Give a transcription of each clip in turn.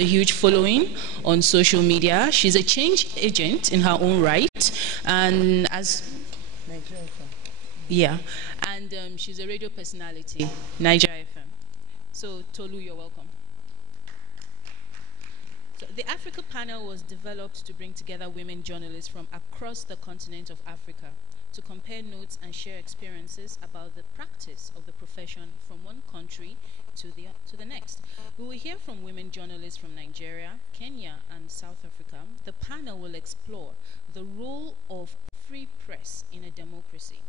a huge following on social media. She's a change agent in her own right, and she's a radio personality, Niger FM. So Tolu, you're welcome. So the Africa panel was developed to bring together women journalists from across the continent of Africa to compare notes and share experiences about the practice of the profession from one country to the next. We will hear from women journalists from Nigeria, Kenya, and South Africa. The panel will explore the role of free press in a democracy,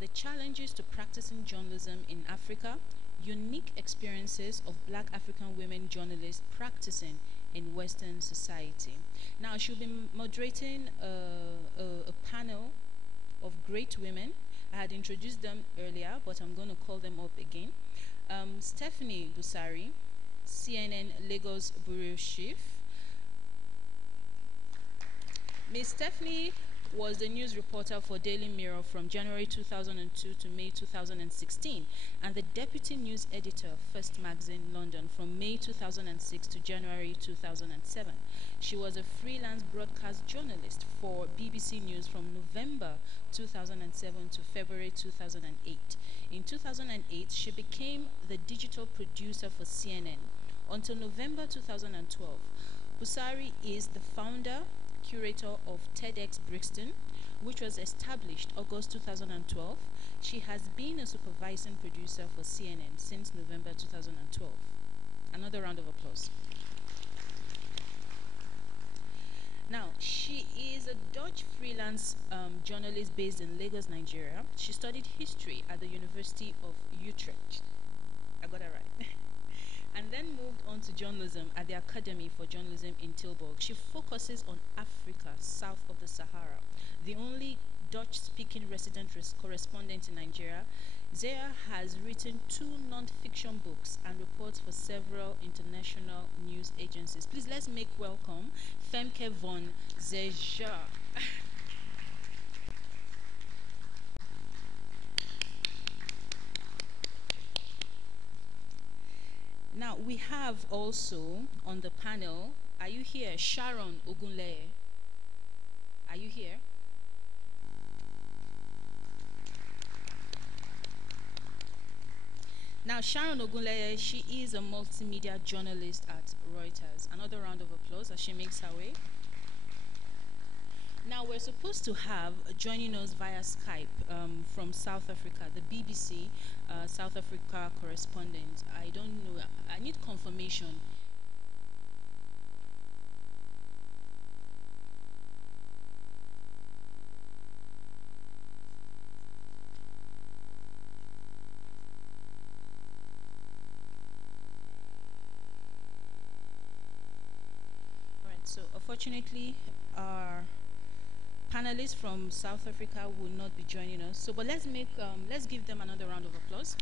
the challenges to practicing journalism in Africa, unique experiences of Black African women journalists practicing in Western society. Now, she'll be moderating a panel of great women. I had introduced them earlier, but I'm going to call them up again. Stephanie Busari, CNN Lagos Bureau Chief. Ms. Stephanie was the news reporter for Daily Mirror from January 2002 to May 2016, and the deputy news editor of First Magazine London from May 2006 to January 2007. She was a freelance broadcast journalist for BBC News from November 2007 to February 2008. In 2008, she became the digital producer for CNN. Until November 2012, Busari is the founder, curator of TEDx Brixton, which was established August 2012. She has been a supervising producer for CNN since November 2012. Another round of applause. Now, she is a Dutch freelance journalist based in Lagos, Nigeria. She studied history at the University of Utrecht. I got that right. And then moved on to journalism at the Academy for Journalism in Tilburg. She focuses on Africa, south of the Sahara. The only Dutch-speaking resident correspondent in Nigeria, Zaya has written 2 non-fiction books and reports for several international news agencies. Please let's make welcome Femke von Zeja. Now, we have also on the panel, are you here? Sharon Ogunleye. Are you here? Now, Sharon Ogunleye, she is a multimedia journalist at Reuters. Another round of applause as she makes her way. Now, we're supposed to have joining us via Skype from South Africa, the BBC South Africa correspondent. I don't know. I need confirmation. All right. So, unfortunately, our panelists from South Africa will not be joining us. So, but let's give them another round of applause.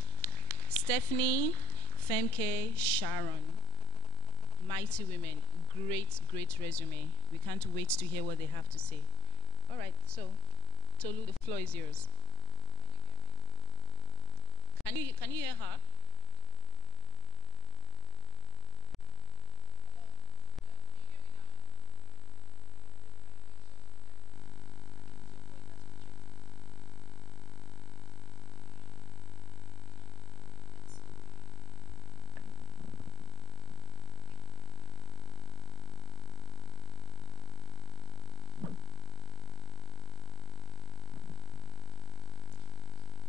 Stephanie, Femke, Sharon, mighty women, great resume. We can't wait to hear what they have to say. All right, so Tolu, the floor is yours. Can you hear her?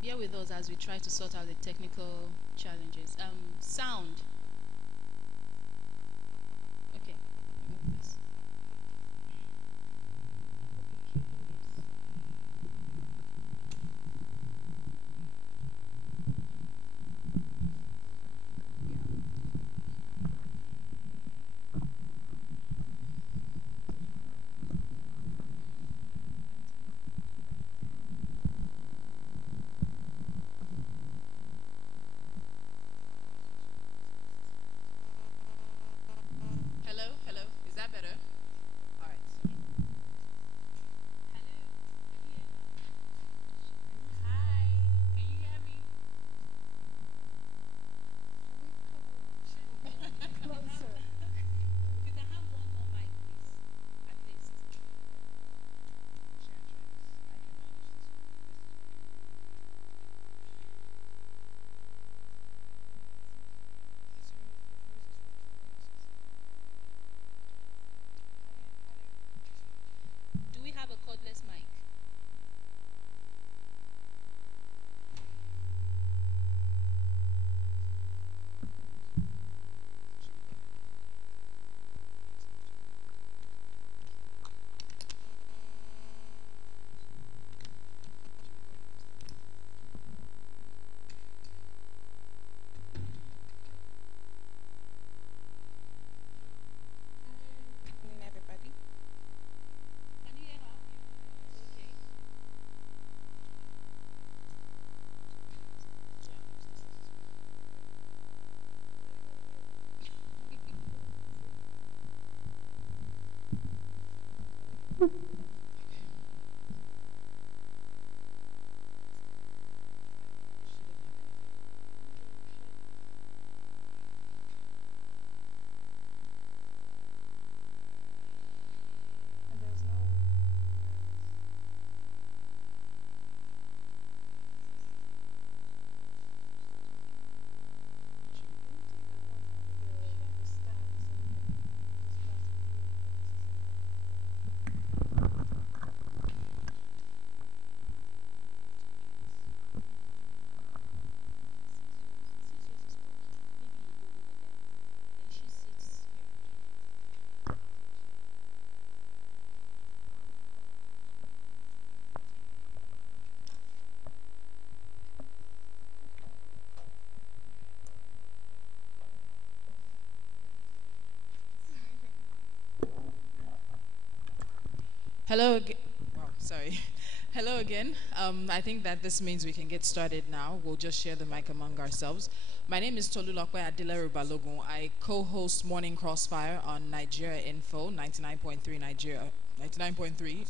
Bear with us as we try to sort out the technical challenges. Sound. Okay. Remove this. Hello. Wow, sorry. Hello again. I think that this means we can get started now. We'll just share the mic among ourselves. My name is Tolulokwe Adileru Balogun. I co-host Morning Crossfire on Nigeria Info 99.3 Nigeria 99.3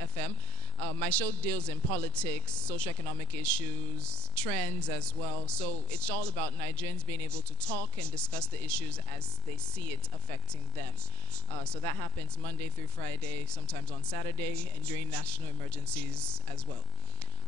FM. My show deals in politics, socioeconomic issues, trends as well. So it's all about Nigerians being able to talk and discuss the issues as they see it affecting them. So that happens Monday through Friday, sometimes on Saturday, and during national emergencies as well.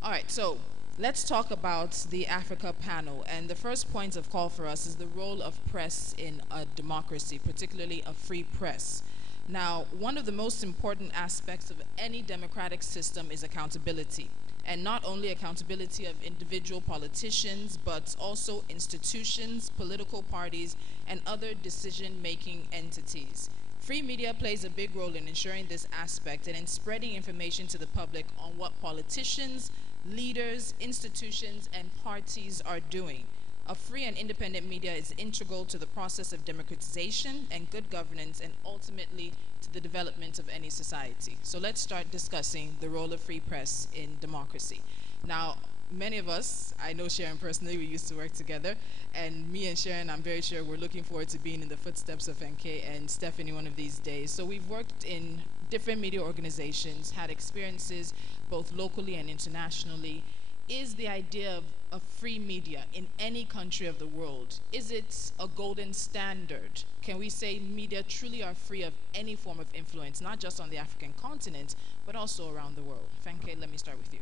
All right, so let's talk about the Africa panel. And the first point of call for us is the role of press in a democracy, particularly a free press. Now, one of the most important aspects of any democratic system is accountability. And not only accountability of individual politicians, but also institutions, political parties, and other decision making entities. Free media plays a big role in ensuring this aspect and in spreading information to the public on what politicians, leaders, institutions, and parties are doing. A free and independent media is integral to the process of democratization and good governance and ultimately to the development of any society. So let's start discussing the role of free press in democracy. Now, many of us, I know Sharon personally, we used to work together, and me and Sharon, I'm very sure we're looking forward to being in the footsteps of NK and Stephanie one of these days. So we've worked in different media organizations, had experiences both locally and internationally. Is the idea of free media in any country of the world, is it a golden standard? Can we say media truly are free of any form of influence, not just on the African continent, but also around the world? Fanke, let me start with you.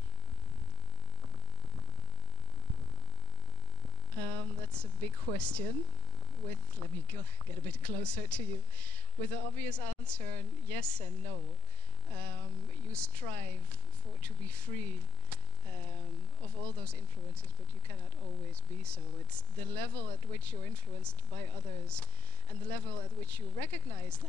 That's a big question. Let me get a bit closer to you. With the obvious answer, yes and no. You strive to be free of all those influences, but you cannot always be so. It's the level at which you're influenced by others and the level at which you recognize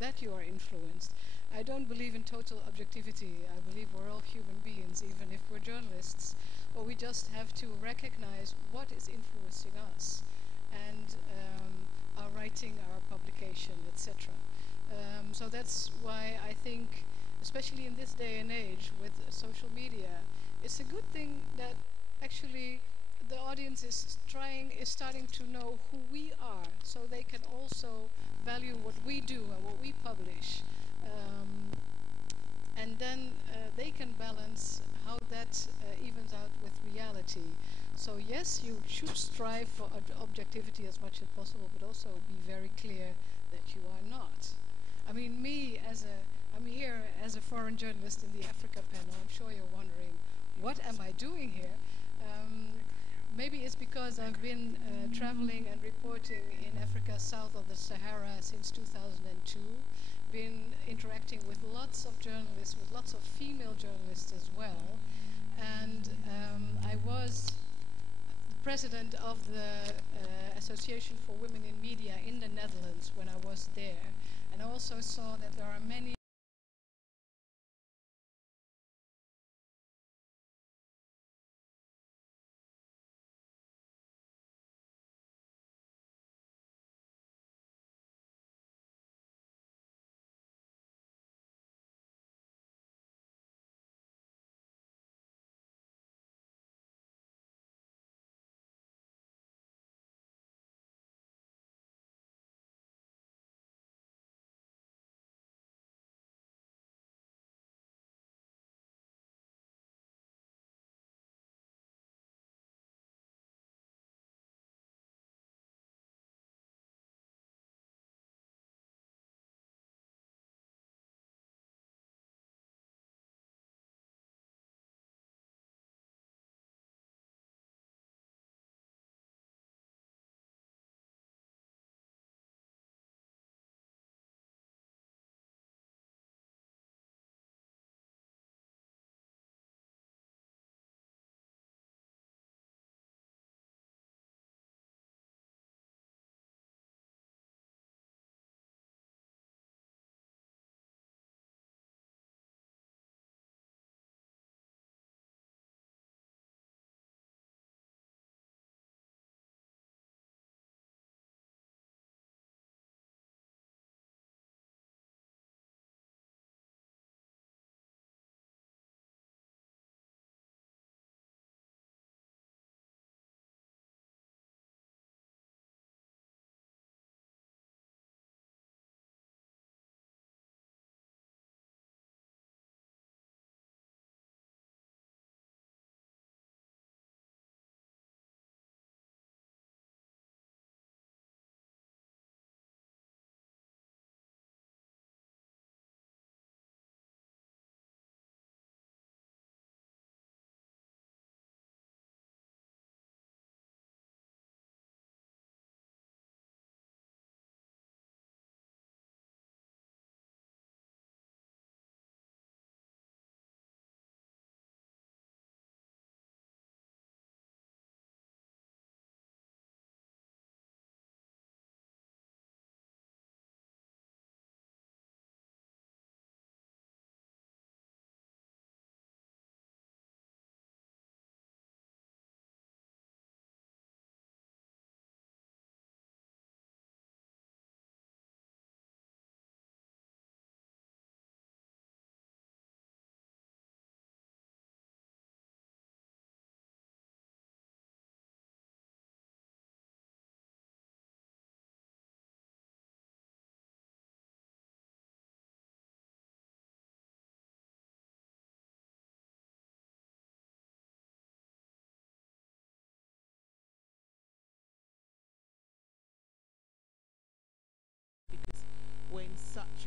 that you are influenced. I don't believe in total objectivity. I believe we're all human beings, even if we're journalists. Or we just have to recognize what is influencing us and our writing, our publication, etc. So that's why I think, especially in this day and age with social media, it's a good thing that actually the audience is starting to know who we are, so they can also value what we do and what we publish. And then they can balance how that evens out with reality. So yes, you should strive for objectivity as much as possible, but also be very clear that you are not. I mean, I'm here as a foreign journalist in the Africa panel. I'm sure you're wondering, what am I doing here? Maybe it's because I've been traveling and reporting in Africa south of the Sahara since 2002, been interacting with lots of journalists, with lots of female journalists as well, and I was the president of the Association for Women in Media in the Netherlands when I was there, and I also saw that there are many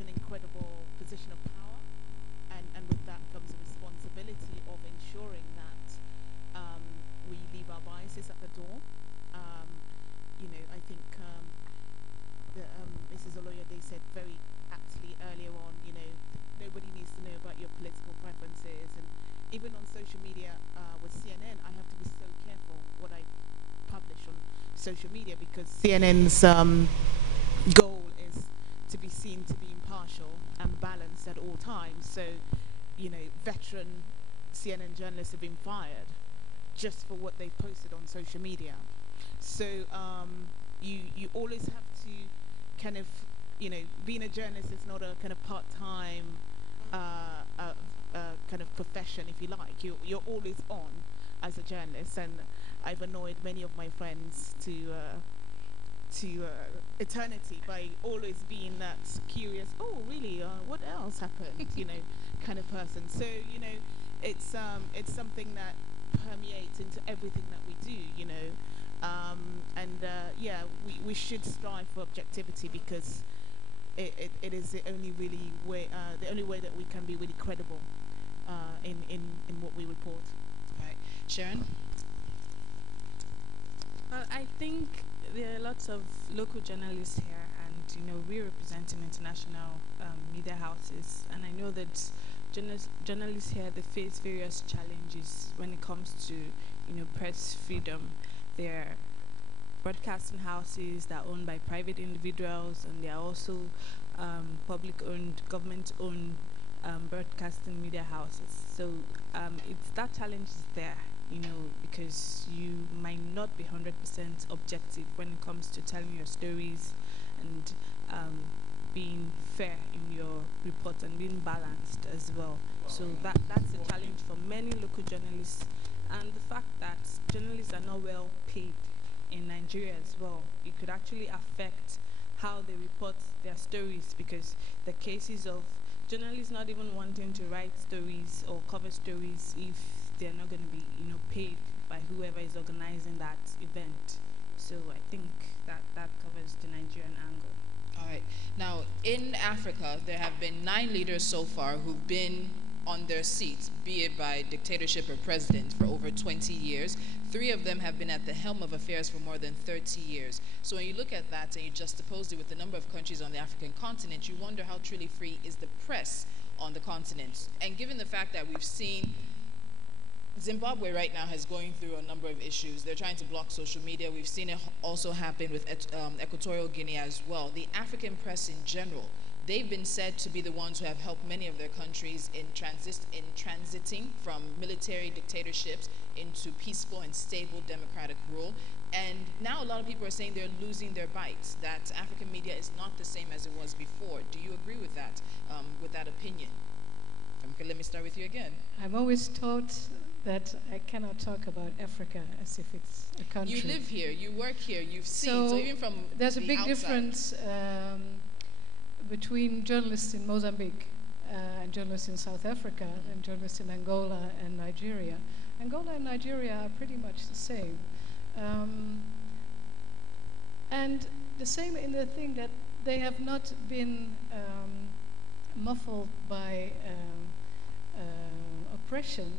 an incredible position of power, and with that comes a responsibility of ensuring that we leave our biases at the door. Um, I think Mrs. Oloyede said very aptly earlier on, nobody needs to know about your political preferences. And even on social media with CNN, I have to be so careful what I publish on social media, because CNN's goal is to be seen to be impartial and balanced at all times. So, veteran CNN journalists have been fired just for what they posted on social media. So you always have to kind of, being a journalist is not a kind of part-time kind of profession, if you like. You're always on as a journalist, and I've annoyed many of my friends to eternity by always being that curious, oh really, what else happened, kind of person. So it's something that permeates into everything that we do, we should strive for objectivity, because it is the only way that we can be really credible in what we report. All right, Sharon. Well, I think there are lots of local journalists here, and we're representing international media houses, and I know that journalists here, they face various challenges when it comes to press freedom. There are broadcasting houses that are owned by private individuals, and there are also public-owned, government-owned broadcasting media houses. So that challenge is there, because you might not be 100% objective when it comes to telling your stories and being fair in your reports and being balanced as well. So that's a challenge for many local journalists, and the fact that journalists are not well paid in Nigeria as well, it could actually affect how they report their stories, because the cases of journalists not even wanting to write stories or cover stories if they're not going to be paid by whoever is organizing that event. So I think that covers the Nigerian angle. All right. Now, in Africa, there have been 9 leaders so far who've been on their seats, be it by dictatorship or president, for over 20 years. 3 of them have been at the helm of affairs for more than 30 years. So when you look at that and you juxtapose it with the number of countries on the African continent, you wonder how truly free is the press on the continent. And given the fact that we've seen Zimbabwe right now is going through a number of issues. They're trying to block social media. We've seen it also happen with Equatorial Guinea as well. The African press in general, they've been said to be the ones who have helped many of their countries in transiting from military dictatorships into peaceful and stable democratic rule. And now a lot of people are saying they're losing their bites, that African media is not the same as it was before. Do you agree with that opinion? Okay, let me start with you again. I'm always taught that I cannot talk about Africa as if it's a country. You live here, you work here, you've seen, so even from there's a big outside. difference between journalists in Mozambique and journalists in South Africa and journalists in Angola and Nigeria. Angola and Nigeria are pretty much the same. And the same in the thing that they have not been muffled by oppression,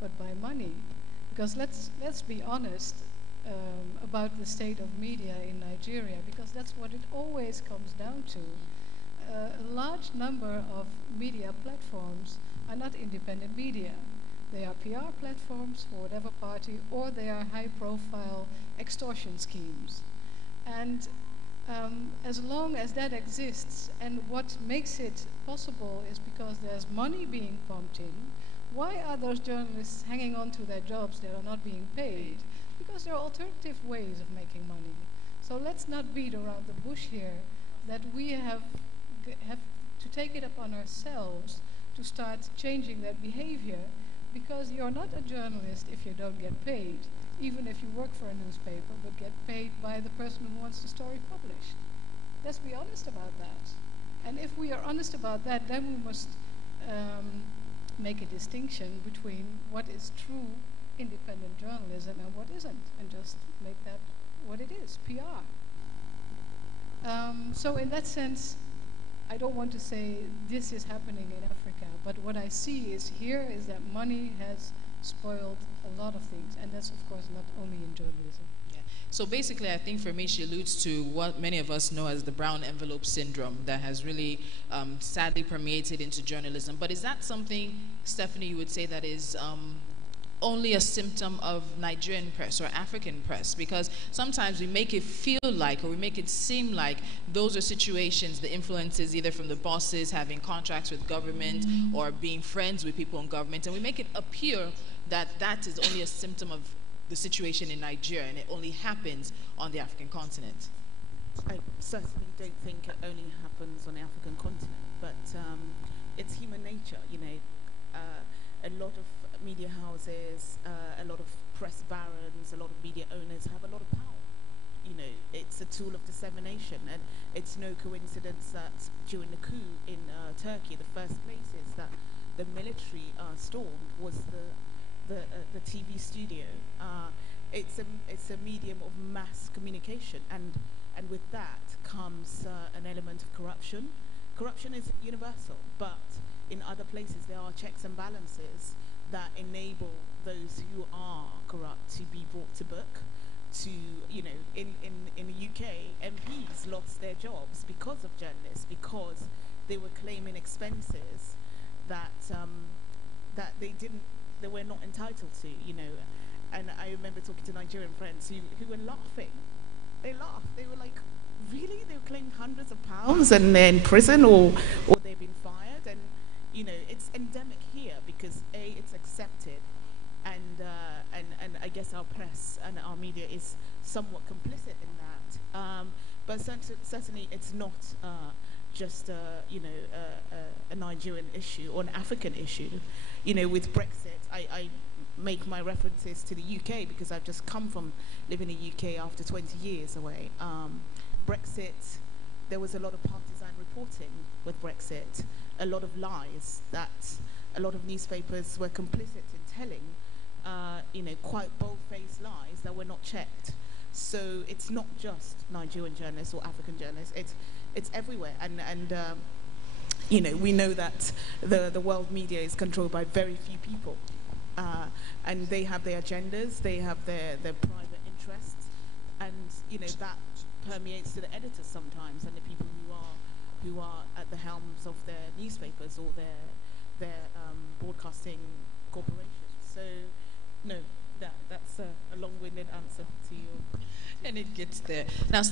but by money. Because let's be honest about the state of media in Nigeria, because that's what it always comes down to. A large number of media platforms are not independent media. They are PR platforms for whatever party, or they are high-profile extortion schemes. And as long as that exists, and what makes it possible is because there's money being pumped in, why are those journalists hanging on to their jobs that are not being paid? Because there are alternative ways of making money. So let's not beat around the bush here, that we have to take it upon ourselves to start changing that behavior, because you're not a journalist if you don't get paid, even if you work for a newspaper, but get paid by the person who wants the story published. Let's be honest about that. And if we are honest about that, then we must make a distinction between what is true independent journalism and what isn't, and just make that what it is, PR. So in that sense, I don't want to say this is happening in Africa, but what I see is here is that money has spoiled a lot of things, and that's of course not only in journalism. Yeah. So basically, I think for me, she alludes to what many of us know as the brown envelope syndrome that has really sadly permeated into journalism. But is that something, Stephanie, you would say that is only a symptom of Nigerian press or African press? Because sometimes we make it feel like, or we make it seem like, those are situations, the influences either from the bosses having contracts with government or being friends with people in government, and we make it appear that that is only a symptom of the situation in Nigeria and it only happens on the African continent. I certainly don't think it only happens on the African continent, but it's human nature, you know. A lot of media houses, a lot of press barons, a lot of media owners have a lot of power. You know, it's a tool of dissemination, and it's no coincidence that during the coup in Turkey, the first places that the military stormed was the TV studio. It's a medium of mass communication, and with that comes an element of corruption. Corruption is universal, but in other places there are checks and balances that enable those who are corrupt to be brought to book. To, you know, in the UK, MPs lost their jobs because of journalists, because they were claiming expenses that that they were not entitled to, you know. And I remember talking to Nigerian friends who were laughing. They laughed. They were like, really? They claimed hundreds of pounds and they're in prison, or they've been fired. And you know, it's endemic here because A, it's accepted, and I guess our press and our media is somewhat complicit in that. But certainly it's not just a Nigerian issue or an African issue. You know, with Brexit, I make my references to the UK because I've just come from living in the UK after 20 years away. Brexit, there was a lot of partisan reporting with Brexit, a lot of lies that a lot of newspapers were complicit in telling, you know, quite bold-faced lies that were not checked. So it's not just Nigerian journalists or African journalists, it's everywhere. And you know, we know that the world media is controlled by very few people. And they have their agendas, they have their private interests, and you know, that permeates to the editors sometimes and the people who are at the helms of their newspapers or their broadcasting corporations. So no, that's a long-winded answer to you. And it gets there. Now,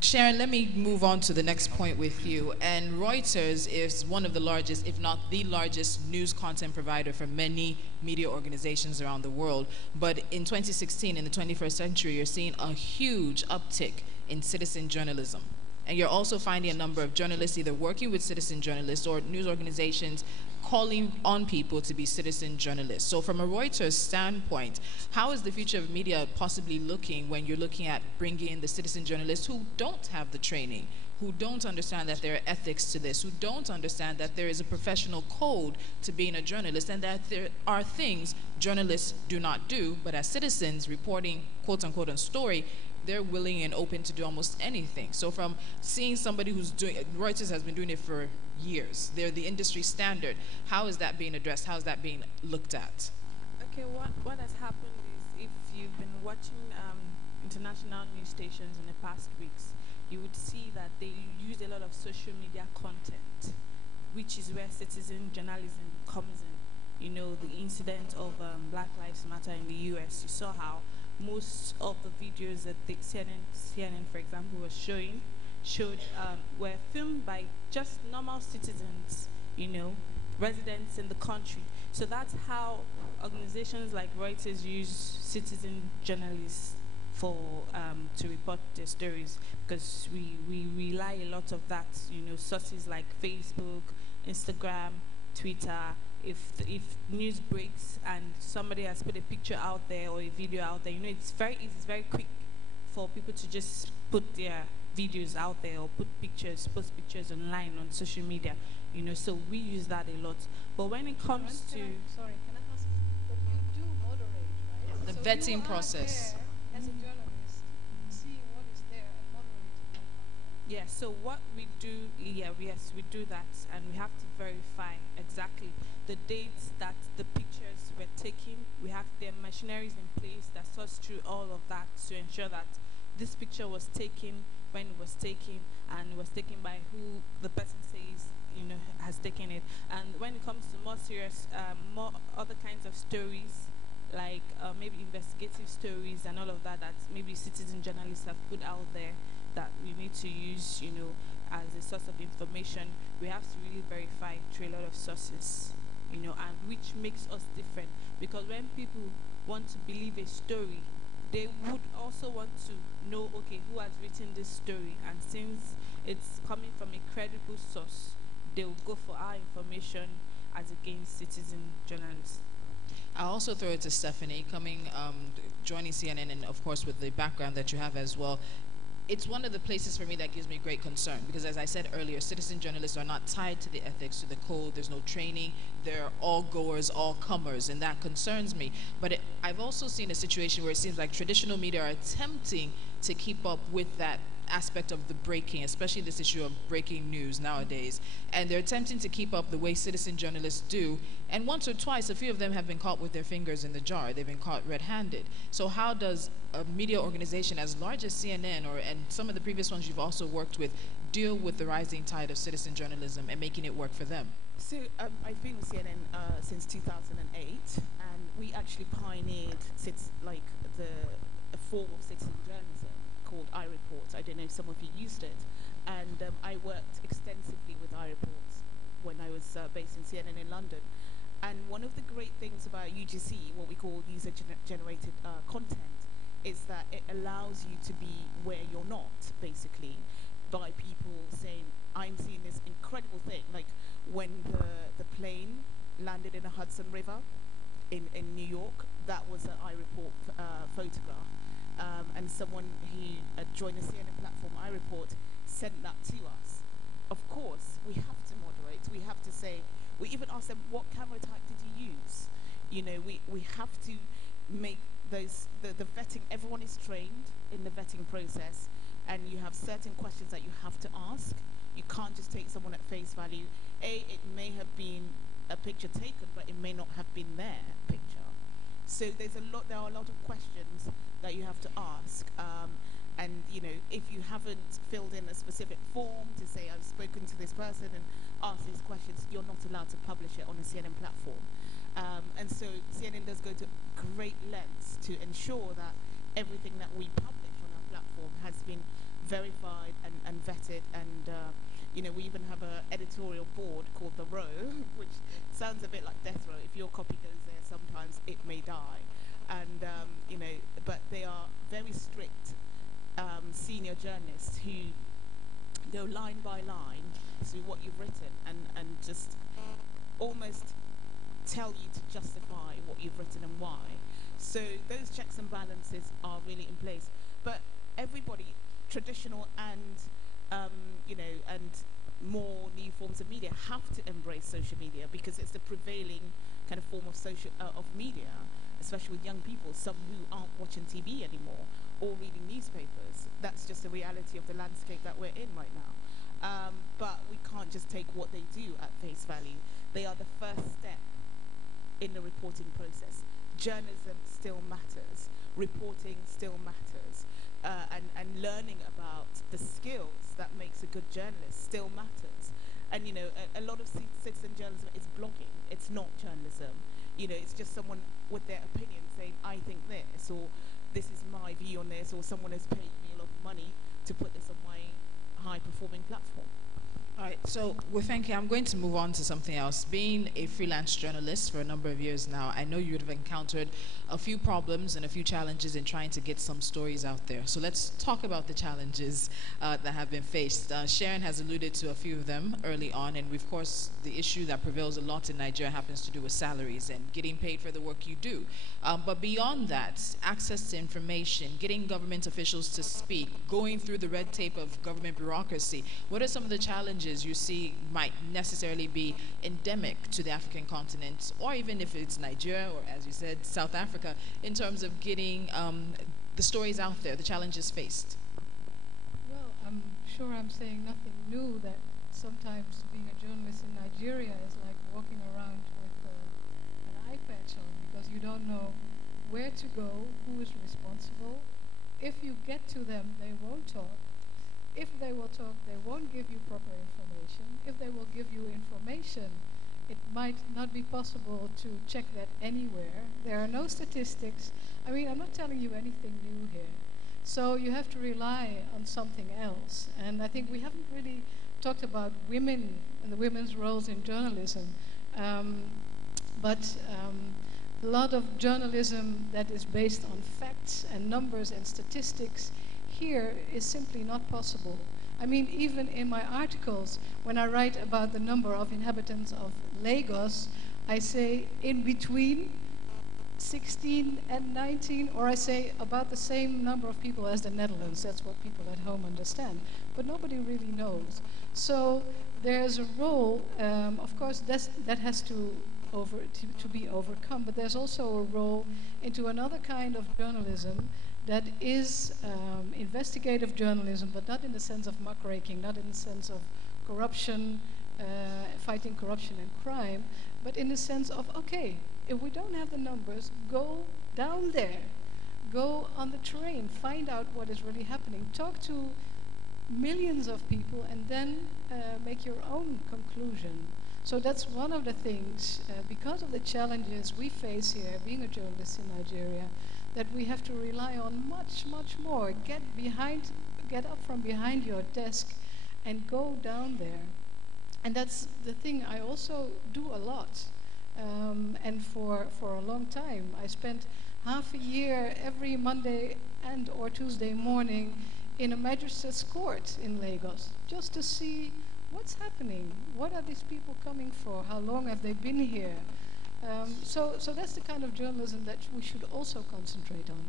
Sharon, let me move on to the next point with you. And Reuters is one of the largest, if not the largest, news content provider for many media organizations around the world. But in 2016, in the 21st century, you're seeing a huge uptick in citizen journalism. And you're also finding a number of journalists either working with citizen journalists or news organizations calling on people to be citizen journalists. So from a Reuters standpoint, how is the future of media possibly looking when you're looking at bringing in the citizen journalists who don't have the training, who don't understand that there are ethics to this, who don't understand that there is a professional code to being a journalist, and that there are things journalists do not do, but as citizens reporting quote-unquote a story, they're willing and open to do almost anything. So from seeing somebody who's doing, Reuters has been doing it for years. They're the industry standard. How is that being addressed? How is that being looked at? Okay, what has happened is, if you've been watching international news stations in the past weeks, you would see that they use a lot of social media content, which is where citizen journalism comes in. You know, the incident of Black Lives Matter in the US, you saw how most of the videos that the CNN, for example, was showed were filmed by just normal citizens, you know, residents in the country. So that's how organizations like Reuters use citizen journalists for to report their stories, because we rely a lot of that, you know, sources like Facebook, Instagram, Twitter. If news breaks and somebody has put a picture out there or a video out there, you know, it's very easy, it's very quick for people to just put their videos out there or post pictures online on social media, you know, so we use that a lot. But when it comes to... Sorry, can I ask, but you do moderate, right? The So vetting you are process. there as a journalist, see what is there and moderate it. Yeah, so what we do, yeah, yes, we do that, and we have to verify exactly the dates that the pictures were taken. We have the machineries in place that sorts through all of that to ensure that this picture was taken, when it was taken, and it was taken by who the person says, has taken it. And when it comes to more serious, more other kinds of stories, like maybe investigative stories and all of that, that maybe citizen journalists have put out there, that we need to use, as a source of information, we have to really verify through a lot of sources, and which makes us different. Because when people want to believe a story, they would also want to know, okay, who has written this story, and since it's coming from a credible source, they will go for our information as against citizen journalists. I'll also throw it to Stephanie, joining CNN, and of course with the background that you have as well. It's one of the places for me that gives me great concern, because as I said earlier, citizen journalists are not tied to the ethics, to the code. There's no training. They're all goers, all comers, and that concerns me. But I've also seen a situation where it seems like traditional media are attempting to keep up with that aspect of the breaking, especially this issue of breaking news nowadays. And they're attempting to keep up the way citizen journalists do. And once or twice, a few of them have been caught with their fingers in the jar. They've been caught red-handed. So how does a media organization as large as CNN, and some of the previous ones you've also worked with, deal with the rising tide of citizen journalism and making it work for them? So I've been with CNN since 2008, and we actually pioneered since like a form of citizen journalism called iReport. I don't know if some of you used it, and I worked extensively with iReport when I was based in CNN in London. And one of the great things about UGC, what we call user-generated content, is that it allows you to be where you're not, basically, by people saying, I'm seeing this incredible thing, like when the plane landed in the Hudson River in New York. That was an iReport photograph. And someone who joined the CNN platform, iReport, sent that to us. Of course, we have to moderate. We have to say, we even ask them, what camera type did you use? We have to make those, the vetting, everyone is trained in the vetting process, and you have certain questions that you have to ask. You can't just take someone at face value. It may have been a picture taken, but it may not have been their picture. So there are a lot of questions that you have to ask. And if you haven't filled in a specific form to say, I've spoken to this person and asked these questions, you're not allowed to publish it on a CNN platform. And so CNN does go to great lengths to ensure that everything that we publish on our platform has been verified and vetted. And we even have an editorial board called The Row, which sounds a bit like death row. If your copy goes there, sometimes it may die. And but they are very strict senior journalists who go line by line through what you've written and just almost tell you to justify what you've written and why. So those checks and balances are really in place. But everybody, traditional and and more new forms of media, have to embrace social media, because it's the prevailing kind of form of media, especially with young people, some who aren't watching TV anymore or reading newspapers. That's just the reality of the landscape that we're in right now. But we can't just take what they do at face value. They are the first step in the reporting process. Journalism still matters. Reporting still matters. And learning about the skills that makes a good journalist still matters. And a lot of citizen journalism is blogging. It's not journalism. It's just someone with their opinion saying, I think this, or this is my view on this, or someone has paid me a lot of money to put this on my high-performing platform. All right, so Wifenke, I'm going to move on to something else. Being a freelance journalist for a number of years now, I know you would have encountered a few problems and a few challenges in trying to get some stories out there. So let's talk about the challenges that have been faced. Sharon has alluded to a few of them early on, and of course, the issue that prevails a lot in Nigeria happens to do with salaries and getting paid for the work you do. But beyond that, access to information, getting government officials to speak, going through the red tape of government bureaucracy, what are some of the challenges you see might necessarily be endemic to the African continent, or even if it's Nigeria or, as you said, South Africa, in terms of getting the stories out there, the challenges faced? Well, sure I'm saying nothing new, that sometimes being a journalist in Nigeria is like walking around with an eye patch on, because you don't know where to go, who is responsible. If you get to them, they won't talk. If they will talk, they won't give you proper information. If they will give you information, it might not be possible to check that anywhere. There are no statistics. I mean, I'm not telling you anything new here. So you have to rely on something else. And I think we haven't really talked about women and the women's roles in journalism. But a lot of journalism that is based on facts and numbers and statistics here is simply not possible. I mean, even in my articles, when I write about the number of inhabitants of Lagos, I say in between 16 and 19, or I say about the same number of people as the Netherlands. That's what people at home understand. But nobody really knows. So there's a role, of course, that has to be overcome, but there's also a role into another kind of journalism that is investigative journalism, but not in the sense of muckraking, not in the sense of corruption, fighting corruption and crime, but in the sense of, okay, if we don't have the numbers, go down there, go on the terrain, find out what is really happening, talk to millions of people, and then make your own conclusion. So that's one of the things, because of the challenges we face here, being a journalist in Nigeria, that we have to rely on much, much more. Get up from behind your desk and go down there. And that's the thing I also do a lot. And for a long time, I spent half a year every Monday and or Tuesday morning in a magistrate's court in Lagos, just to see what's happening. What are these people coming for? How long have they been here? So that's the kind of journalism that we should also concentrate on.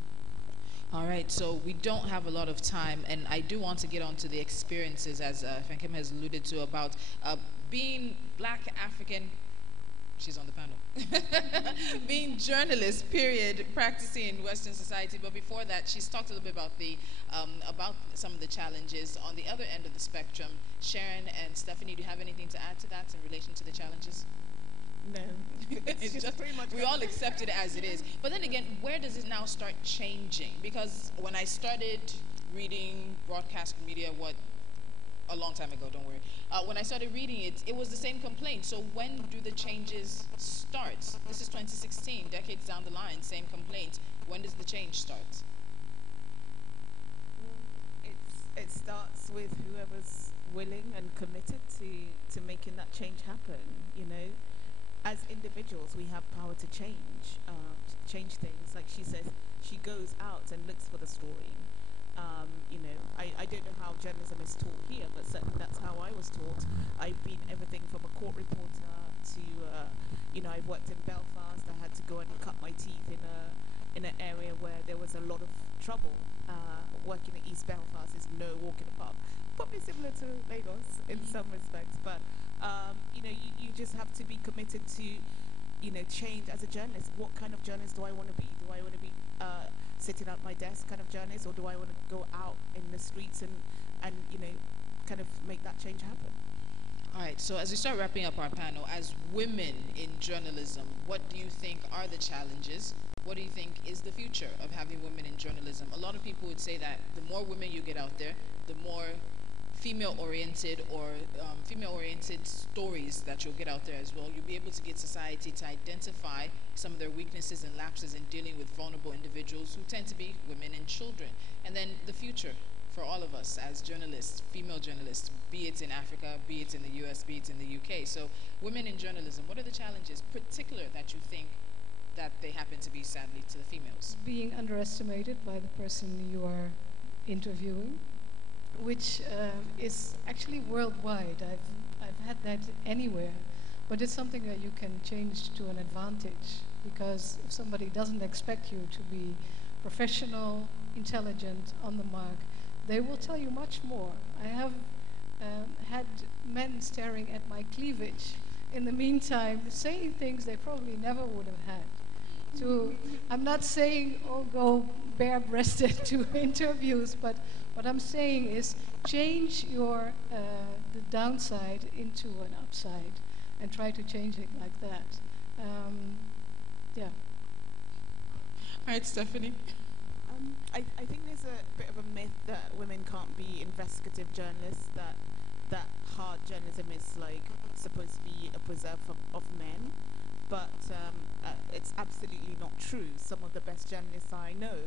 All right, so we don't have a lot of time, and I do want to get on to the experiences, as Fenkem has alluded to, about being Black, African, she's on the panel, being journalists, period, practicing in Western society. But before that, she's talked a little bit about some of the challenges on the other end of the spectrum. Sharon and Stephanie, do you have anything to add to that in relation to the challenges? No. It's just pretty much we all accept it as it is. But then again, where does it now start changing? Because when I started reading broadcast media, a long time ago, don't worry. When I started reading it, it was the same complaint. So when do the changes start? This is 2016, decades down the line, same complaint. When does the change start? It starts with whoever's willing and committed to making that change happen, you know. As individuals, we have power to change things. Like she says, she goes out and looks for the story. You know, I don't know how journalism is taught here, but certainly that's how I was taught. I've been everything from a court reporter to, you know, I've worked in Belfast. I had to go and cut my teeth in an area where there was a lot of trouble. Working at East Belfast is no walk in the park. Probably similar to Lagos in some respects, but you know, you just have to be committed to, you know, change as a journalist. What kind of journalist do I want to be? Do I want to be sitting at my desk kind of journalist, or do I want to go out in the streets and you know, kind of make that change happen? All right, so as we start wrapping up our panel, as women in journalism, what do you think are the challenges? What do you think is the future of having women in journalism? A lot of people would say that the more women you get out there, the more female-oriented or female-oriented stories that you'll get out there as well. You'll be able to get society to identify some of their weaknesses and lapses in dealing with vulnerable individuals who tend to be women and children. And then the future for all of us as journalists, female journalists, be it in Africa, be it in the US, be it in the UK. So women in journalism, what are the challenges particular that you think that they happen to be, sadly, to the females? Being underestimated by the person you are interviewing, which is actually worldwide. I've had that anywhere, but it's something that you can change to an advantage, because if somebody doesn't expect you to be professional, intelligent, on the mark, they will tell you much more. I have had men staring at my cleavage in the meantime, saying things they probably never would have had. I'm not saying, oh, go bare-breasted to interviews, but what I'm saying is change the downside into an upside and try to change it like that. Yeah. All right, Stephanie. I think there's a bit of a myth that women can't be investigative journalists, that hard journalism is like supposed to be a preserve of men, but it's absolutely not true. Some of the best journalists I know,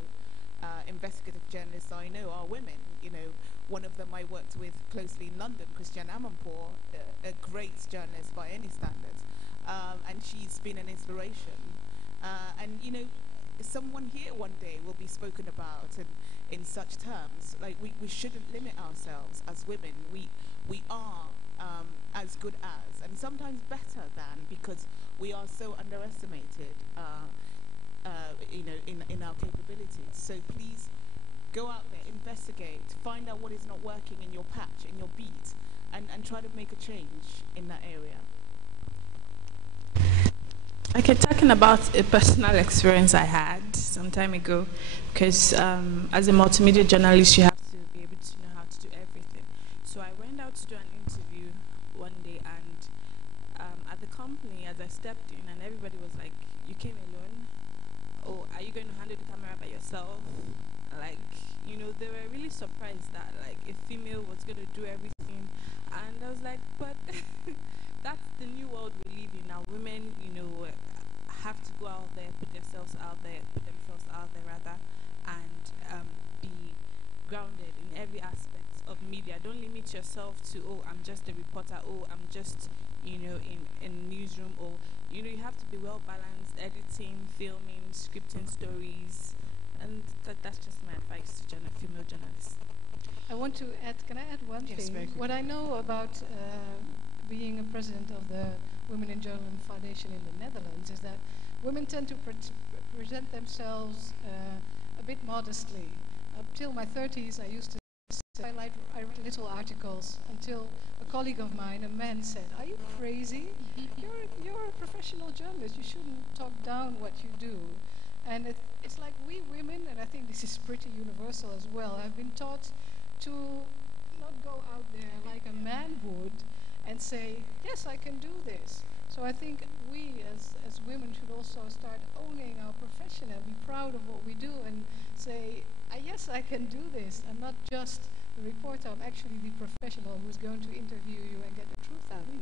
investigative journalists I know, are women. You know, one of them I worked with closely in London, Christiane Amanpour, a great journalist by any standards, and she's been an inspiration. And you know, someone here one day will be spoken about in such terms. Like we shouldn't limit ourselves as women. We are as good as, and sometimes better than, because we are so underestimated. You know, in our capabilities. So please go out there, investigate, find out what is not working in your patch, in your beat, and try to make a change in that area. Okay, talking about a personal experience I had some time ago, because as a multimedia journalist, you have to be able to know how to do everything. So I went out to do an interview one day, and at the company, as I stepped in, and everybody was like, "You came alone? Oh, are you going to handle the camera by yourself?" Like, you know, they were really surprised that like a female was going to do everything, and I was like, but that's the new world we live in now. Women, you know, have to go out there, put themselves out there, and be grounded in every aspect of media. Don't limit yourself to, oh, I'm just a reporter, oh, I'm just, you know, in newsroom, or, you know, you have to be well balanced, editing, filming, scripting stories, and that's just my advice to female journalists. I want to add, can I add one Yes, thing? very quickly. What I know about being a president of the Women in Journalism Foundation in the Netherlands is that women tend to present themselves a bit modestly. Up till my 30s, I used to say, I write little articles until a colleague of mine, a man, said, "Are you crazy? You're a professional journalist. You shouldn't talk down what you do." And it's like we women, and I think this is pretty universal as well, have been taught to not go out there like a man would and say, yes, I can do this. So I think we as women should also start owning our profession and be proud of what we do and say, yes, I can do this. I'm not just the reporter, I'm actually the professional who's going to interview you and get the truth out of you.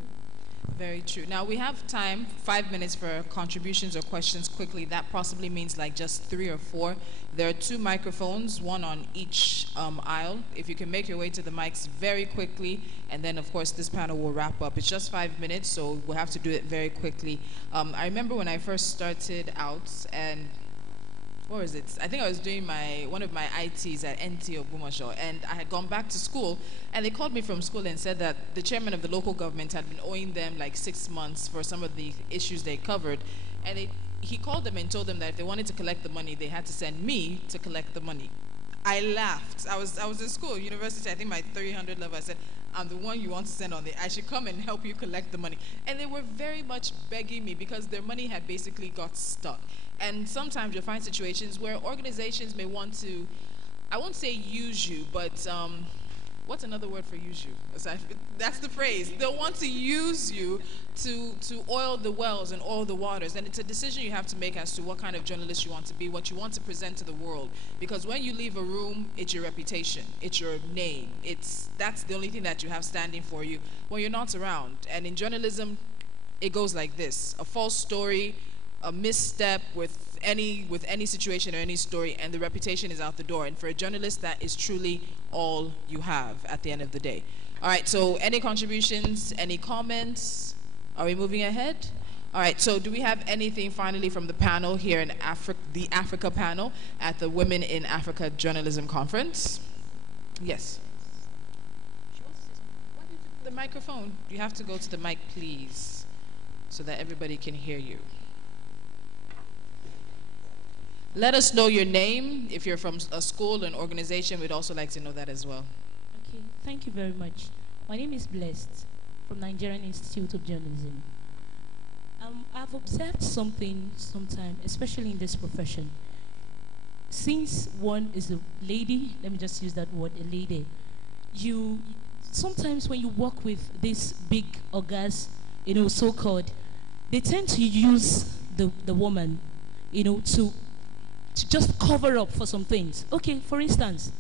Very true. Now we have time, 5 minutes for contributions or questions quickly. That possibly means like just 3 or 4. There are 2 microphones, one on each aisle. If you can make your way to the mics very quickly, and then of course this panel will wrap up. It's just 5 minutes, so we'll have to do it very quickly. I remember when I first started out, and what was it? I think I was doing one of my ITs at NT Ogbomoso, and I had gone back to school, and they called me from school and said that the chairman of the local government had been owing them like 6 months for some of the issues they covered, and he called them and told them that if they wanted to collect the money, they had to send me to collect the money. I laughed. I was in school, university, I think my 300 level. I said, I'm the one you want to send on I should come and help you collect the money. And they were very much begging me because their money had basically got stuck. And sometimes you'll find situations where organizations may want to, I won't say use you, but what's another word for use you? That's the phrase. They'll want to use you to oil the wells and oil the waters. And it's a decision you have to make as to what kind of journalist you want to be, what you want to present to the world. Because when you leave a room, it's your reputation, it's your name. That's the only thing that you have standing for you when you're not around. And in journalism, it goes like this: a false story, a misstep with any situation or any story, and the reputation is out the door. And for a journalist, that is truly all you have at the end of the day. All right, so any contributions, any comments? Are we moving ahead? All right, so do we have anything finally from the panel here in the Africa panel at the Women in Africa Journalism Conference? Yes. The microphone. You have to go to the mic, please, so that everybody can hear you. Let us know your name. If you're from a school, an organization, we'd also like to know that as well. Okay, thank you very much. My name is Blessed from Nigerian Institute of Journalism. My question is, what do you think the microstream is? What do you think the microstream is? And what is the importance of it? The microphone. You have to go to the mic, please. Okay, thank you very much. My name is Blessed from Nigerian Institute of Journalism. I've observed something sometime, especially in this profession. Since one is a lady, let me just use that word, a lady, you sometimes when you work with these big ogas, so-called, they tend to use the woman, to just cover up for some things. Okay, for instance,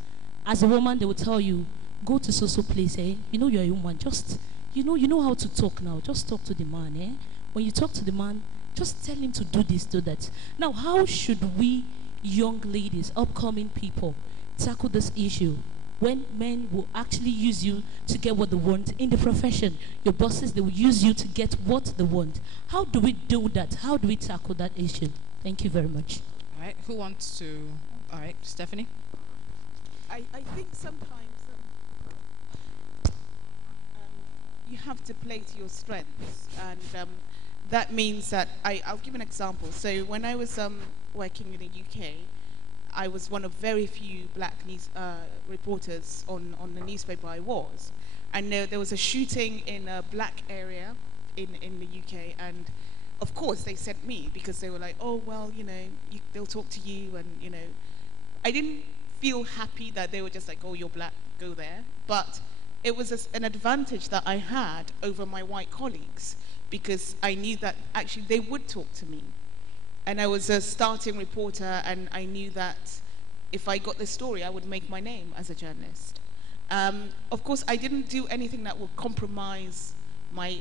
as a woman, they will tell you, go to so place, eh? You're a woman, just you know how to talk now. Just talk to the man, eh? When you talk to the man, just tell him to do this, do that. Now, how should we young ladies, upcoming people, tackle this issue when men will actually use you to get what they want in the profession? Your bosses, they will use you to get what they want. How do we do that? How do we tackle that issue? Thank you very much. All right, who wants to? All right, Stephanie. I think sometimes you have to play to your strengths, and that means that I'll give an example. So when I was working in the UK, I was one of very few black news reporters on the newspaper I was, and there was a shooting in a black area in the UK, and of course they sent me because they were like, oh well, they'll talk to you, and I didn't feel happy that they were just like, oh, you're black, go there, but it was an advantage that I had over my white colleagues because I knew that actually they would talk to me. And I was a starting reporter, and I knew that if I got the story, I would make my name as a journalist. Of course, I didn't do anything that would compromise my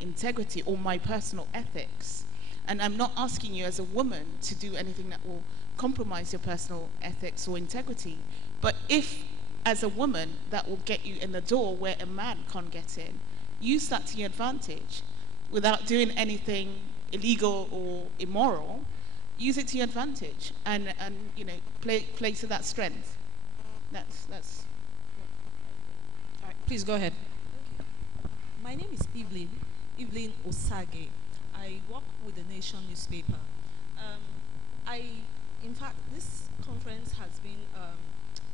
integrity or my personal ethics. And I'm not asking you as a woman to do anything that will compromise your personal ethics or integrity. But if, as a woman, that will get you in the door where a man can't get in, use that to your advantage without doing anything illegal or immoral. Use it to your advantage, and play to that strength. That's. All right, please go ahead. My name is Evelyn Osage. I work with the Nation newspaper. In fact, this conference has been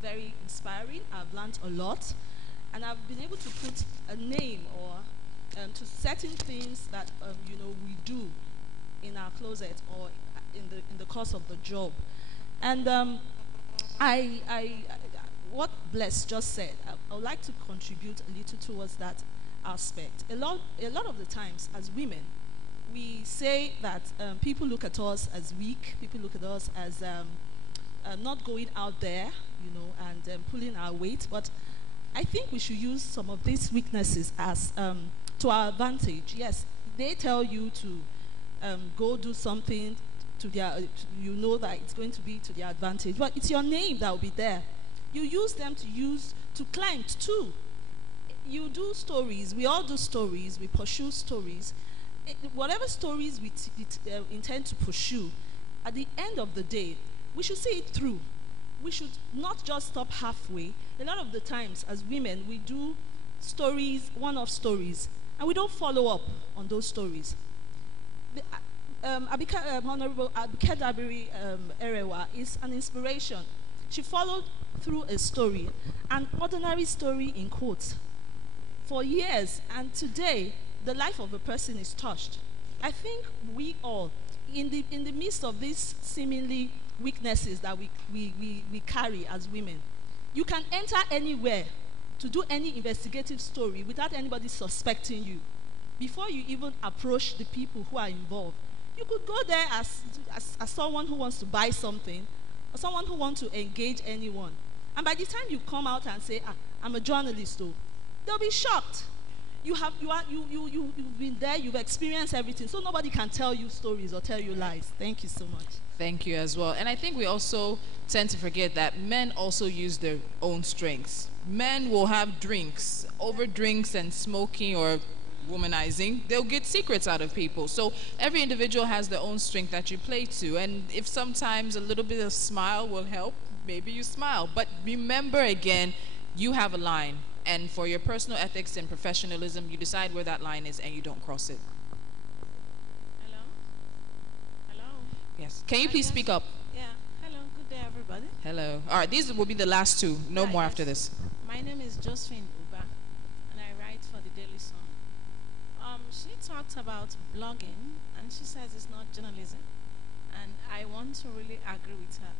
very inspiring. I've learned a lot, and I've been able to put a name or to certain things that we do in our closet or in the course of the job. And what Bless just said, I would like to contribute a little towards that aspect. A lot of the times, as women, we say that people look at us as weak. People look at us as not going out there, and pulling our weight. But I think we should use some of these weaknesses as to our advantage. Yes, they tell you to go do something to their, that it's going to be to their advantage. But it's your name that will be there. You use them to climb too. You do stories. We all do stories. We pursue stories. Whatever stories we intend to pursue, at the end of the day, we should see it through. We should not just stop halfway. A lot of the times, as women, we do stories, one-off stories, and we don't follow up on those stories. Honorable Abike Dabiri Erewa is an inspiration. She followed through a story, an ordinary story in quotes, for years, and today the life of a person is touched. I think we all, in the midst of these seemingly weaknesses that we carry as women, you can enter anywhere to do any investigative story without anybody suspecting you. Before you even approach the people who are involved, you could go there as someone who wants to buy something or someone who wants to engage anyone. And by the time you come out and say, I'm a journalist, though, they'll be shocked. You've been there, you've experienced everything, so nobody can tell you stories or tell you lies. Thank you so much. Thank you as well. And I think we also tend to forget that men also use their own strengths. Men will have drinks, over drinks and smoking or womanizing. They'll get secrets out of people. So every individual has their own strength that you play to. And if sometimes a little bit of smile will help, maybe you smile. But remember again, you have a line. And for your personal ethics and professionalism, you decide where that line is and you don't cross it. Hello? Hello? Yes. Can you please speak up? Yeah. Hello. Good day, everybody. Hello. All right. These will be the last two. No more Yes. after this. My name is Josephine Uba, and I write for the Daily Sun. she talked about blogging, and she says it's not journalism, and I want to really agree with her.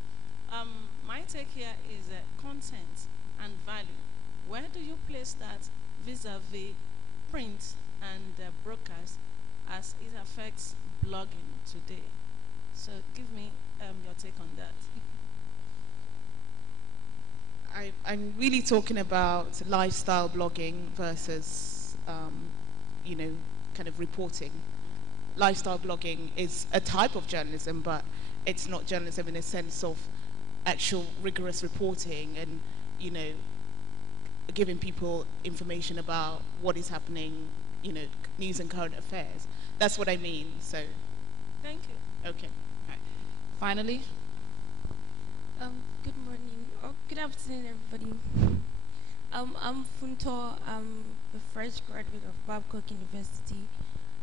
My take here is content and value. Where do you place that vis-a-vis print and broadcast as it affects blogging today? So give me your take on that. I'm really talking about lifestyle blogging versus, kind of reporting. Lifestyle blogging is a type of journalism, but it's not journalism in a sense of actual rigorous reporting and, giving people information about what is happening, news and current affairs. That's what I mean. So, Thank you. okay. Finally, Good morning or good afternoon, everybody. I'm Funto. I'm a fresh graduate of Babcock University.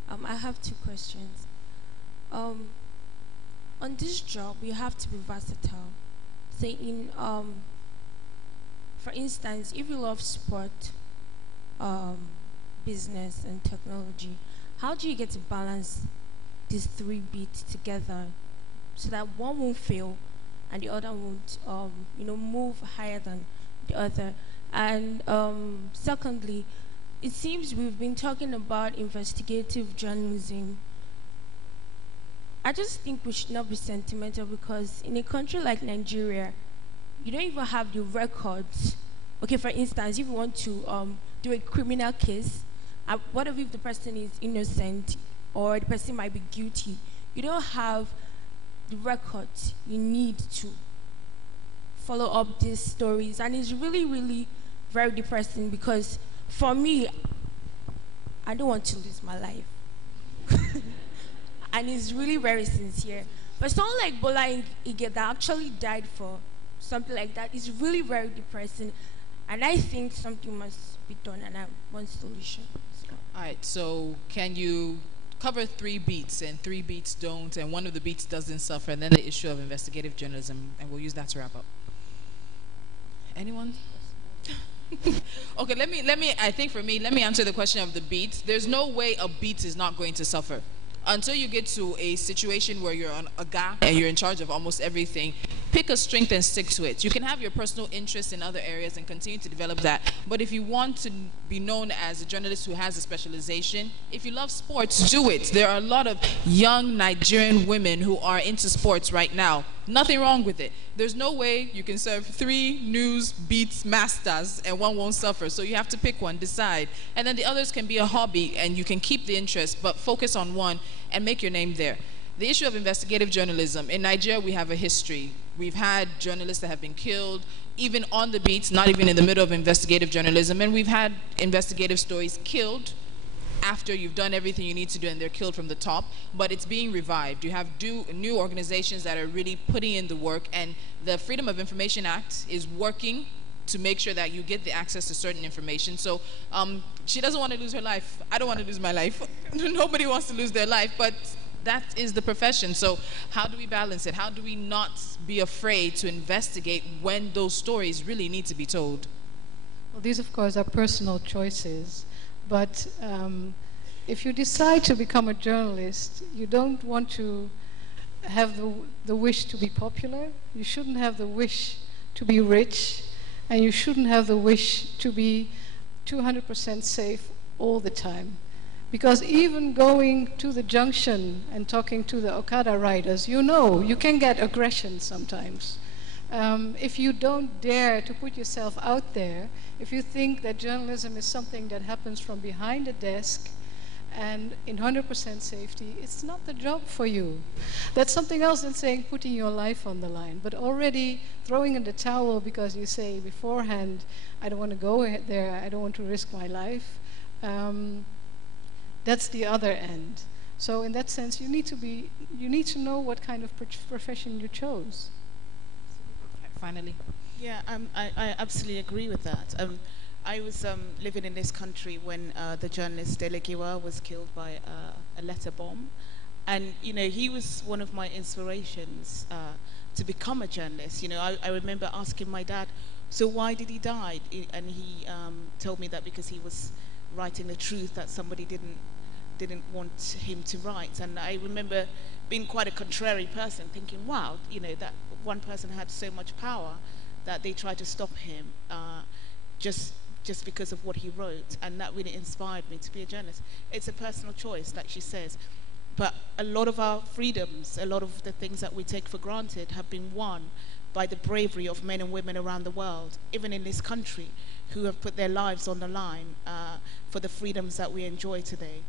I have two questions. On this job, you have to be versatile. Say for instance, if you love sport, business, and technology, how do you get to balance these three bits together so that one won't fail and the other won't, move higher than the other? And secondly, it seems we've been talking about investigative journalism. I just think we should not be sentimental because in a country like Nigeria, you don't even have the records. Okay, for instance, if you want to do a criminal case, what if the person is innocent or the person might be guilty? You don't have the records you need to follow up these stories, and it's really, really very depressing because for me, I don't want to lose my life. And it's really very sincere. But someone like Bola Ige that actually died for something like that is really very depressing. And I think something must be done, and I want solution. So. all right. So can you cover three beats, and three beats don't, and one of the beats doesn't suffer, and then the issue of investigative journalism, and we'll use that to wrap up. Anyone? Okay, let me. I think for me, let me answer the question of the beat. There's no way a beat is not going to suffer. Until you get to a situation where you're on a gap and you're in charge of almost everything, pick a strength and stick to it. You can have your personal interests in other areas and continue to develop that. But if you want to be known as a journalist who has a specialization, if you love sports, do it. There are a lot of young Nigerian women who are into sports right now. Nothing wrong with it. There's no way you can serve 3 news beats masters and one won't suffer. So you have to pick one, decide. And then the others can be a hobby and you can keep the interest, but focus on one and make your name there. The issue of investigative journalism. In Nigeria, we have a history. We've had journalists that have been killed, even on the beats, not even in the middle of investigative journalism. And we've had investigative stories killed after you've done everything you need to do and they're killed from the top, but it's being revived. You have new organizations that are really putting in the work, and the Freedom of Information Act is working to make sure that you get the access to certain information. So she doesn't want to lose her life. I don't want to lose my life. Nobody wants to lose their life, but that is the profession. So how do we balance it? How do we not be afraid to investigate when those stories really need to be told? Well, these, of course, are personal choices. But if you decide to become a journalist, you don't want to have the wish to be popular. You shouldn't have the wish to be rich. And you shouldn't have the wish to be 200% safe all the time. Because even going to the junction and talking to the Okada riders, you can get aggression sometimes. If you don't dare to put yourself out there, if you think that journalism is something that happens from behind a desk and in 100% safety, it's not the job for you. That's something else than saying putting your life on the line. But already throwing in the towel because you say beforehand, I don't want to go there, I don't want to risk my life, that's the other end. So in that sense, you need to know what kind of profession you chose. Finally. Yeah, I absolutely agree with that. I was living in this country when the journalist Delegiwa was killed by a letter bomb. And, he was one of my inspirations to become a journalist. I remember asking my dad, so why did he die? And he told me that because he was writing the truth that somebody didn't didn't want him to write. And I remember being quite a contrary person, thinking, wow, you know, that one person had so much power that they tried to stop him just because of what he wrote. And that really inspired me to be a journalist. It's a personal choice, like she says. But a lot of our freedoms, a lot of the things that we take for granted have been won by the bravery of men and women around the world, even in this country, who have put their lives on the line for the freedoms that we enjoy today.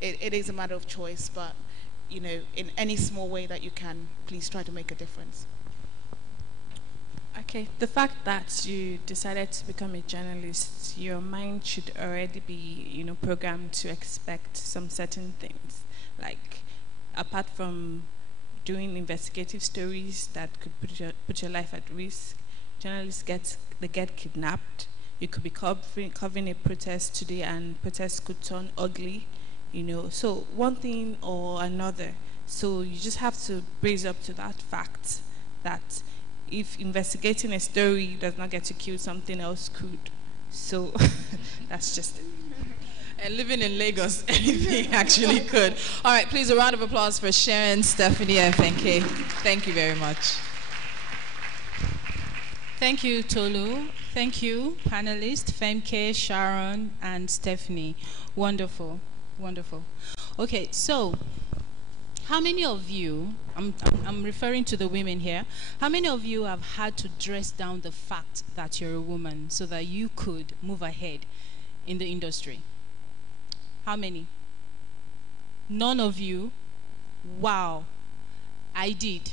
It is a matter of choice, but you know, in any small way that you can, please try to make a difference. Okay, the fact that you decided to become a journalist, your mind should already be, you know, programmed to expect some certain things. Like, apart from doing investigative stories that could put your life at risk, journalists get kidnapped. You could be covering a protest today, and protests could turn ugly, you know. So one thing or another. So you just have to brace up to that fact that if investigating a story does not get you killed, something else could. So that's just it. And living in Lagos, anything actually could. All right, please, a round of applause for Sharon, Stephanie, and Femke. Thank you very much. Thank you, Tolu. Thank you, panelists, Femke, Sharon, and Stephanie. Wonderful, wonderful. Okay, so how many of you, I'm referring to the women here, how many of you have had to dress down the fact that you're a woman so that you could move ahead in the industry? How many? None of you? Wow. I did.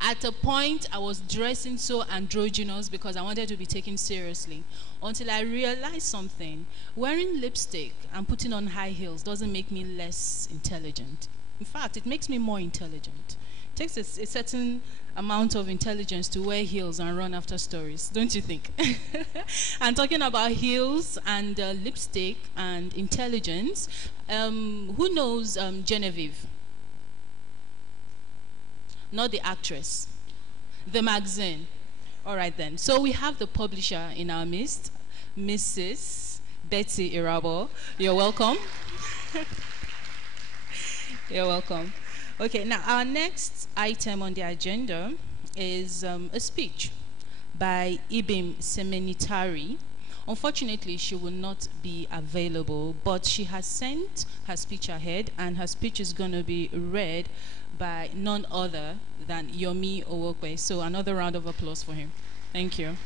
At a point, I was dressing so androgynous because I wanted to be taken seriously, until I realized something. Wearing lipstick and putting on high heels doesn't make me less intelligent. In fact, it makes me more intelligent. It takes a certain amount of intelligence to wear heels and run after stories, don't you think? And talking about heels and lipstick and intelligence, who knows Genevieve? Not the actress, the magazine. All right then. So we have the publisher in our midst, Mrs. Betsy Irabo. You're welcome. You're welcome. Okay, now our next item on the agenda is a speech by Ibim Semenitari. Unfortunately, she will not be available, but she has sent her speech ahead, and her speech is going to be read by none other than Yomi Owokwe. So another round of applause for him. Thank you.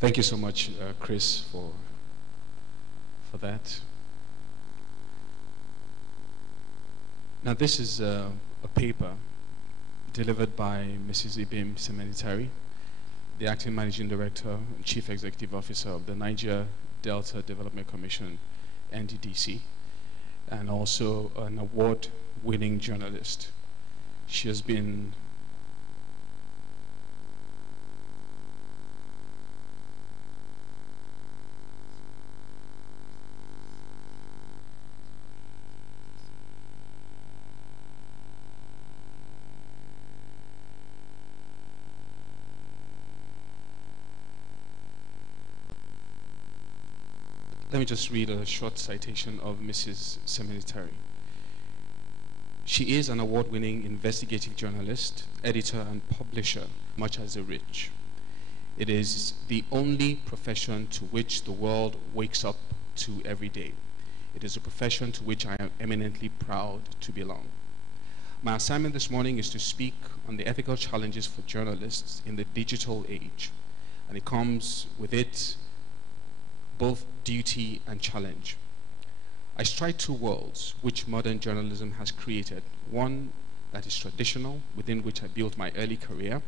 Thank you so much, Chris, for that. Now, this is a paper delivered by Mrs. Ibim Semenitari, the Acting Managing Director and Chief Executive Officer of the Niger Delta Development Commission, NDDC, and also an award-winning journalist. She has been Let me just read a short citation of Mrs. Semenitari. She is an award-winning investigative journalist, editor, and publisher, much as the rich. It is the only profession to which the world wakes up to every day. It is a profession to which I am eminently proud to belong. My assignment this morning is to speak on the ethical challenges for journalists in the digital age, and it comes with it both duty and challenge. I strike two worlds which modern journalism has created. One that is traditional, within which I built my early career,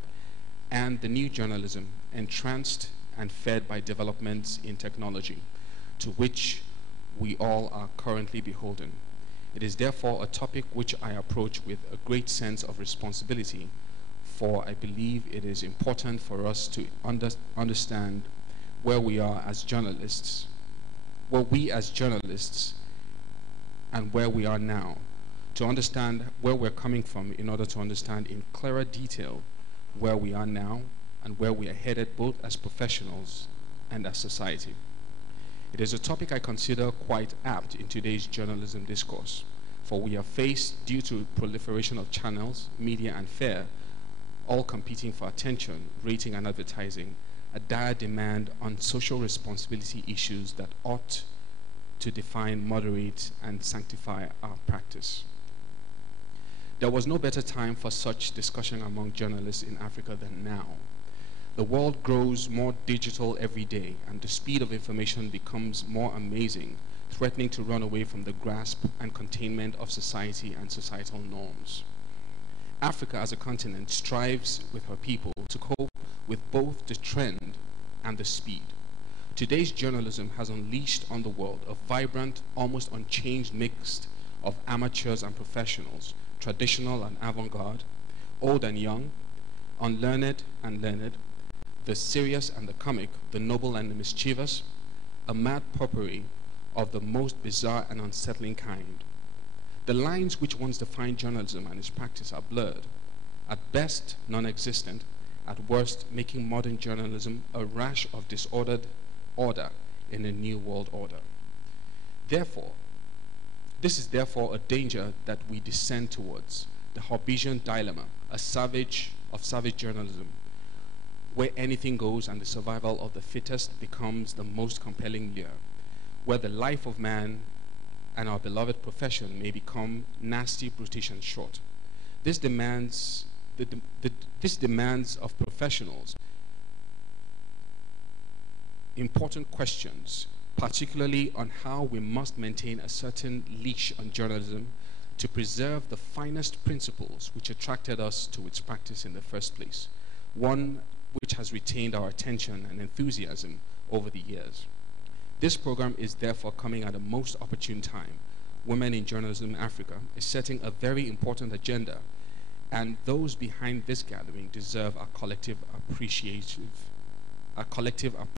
and the new journalism, entranced and fed by developments in technology, to which we all are currently beholden. It is therefore a topic which I approach with a great sense of responsibility, for I believe it is important for us to understand where we are as journalists, and where we are now, to understand where we're coming from in order to understand in clearer detail where we are now and where we are headed, both as professionals and as society. It is a topic I consider quite apt in today's journalism discourse, for we are faced, due to proliferation of channels, media and fare, all competing for attention, rating and advertising, a dire demand on social responsibility issues that ought to define, moderate and sanctify our practice. There was no better time for such discussion among journalists in Africa than now. The world grows more digital every day, and the speed of information becomes more amazing, threatening to run away from the grasp and containment of society and societal norms. Africa as a continent strives with her people to cope with both the trend and the speed. Today's journalism has unleashed on the world a vibrant, almost unchanged mix of amateurs and professionals, traditional and avant-garde, old and young, unlearned and learned, the serious and the comic, the noble and the mischievous, a mad potpourri of the most bizarre and unsettling kind. The lines which once defined journalism and its practice are blurred, at best non-existent, at worst making modern journalism a rash of disordered order in a new world order. Therefore, this is therefore a danger that we descend towards, the Hobbesian dilemma, a savage of savage journalism, where anything goes and the survival of the fittest becomes the most compelling lure, where the life of man and our beloved profession may become nasty, brutish, and short. This demands of professionals important questions, particularly on how we must maintain a certain leash on journalism to preserve the finest principles which attracted us to its practice in the first place, one which has retained our attention and enthusiasm over the years. This program is therefore coming at a most opportune time. Women in Journalism in Africa is setting a very important agenda, and those behind this gathering deserve our collective appreciation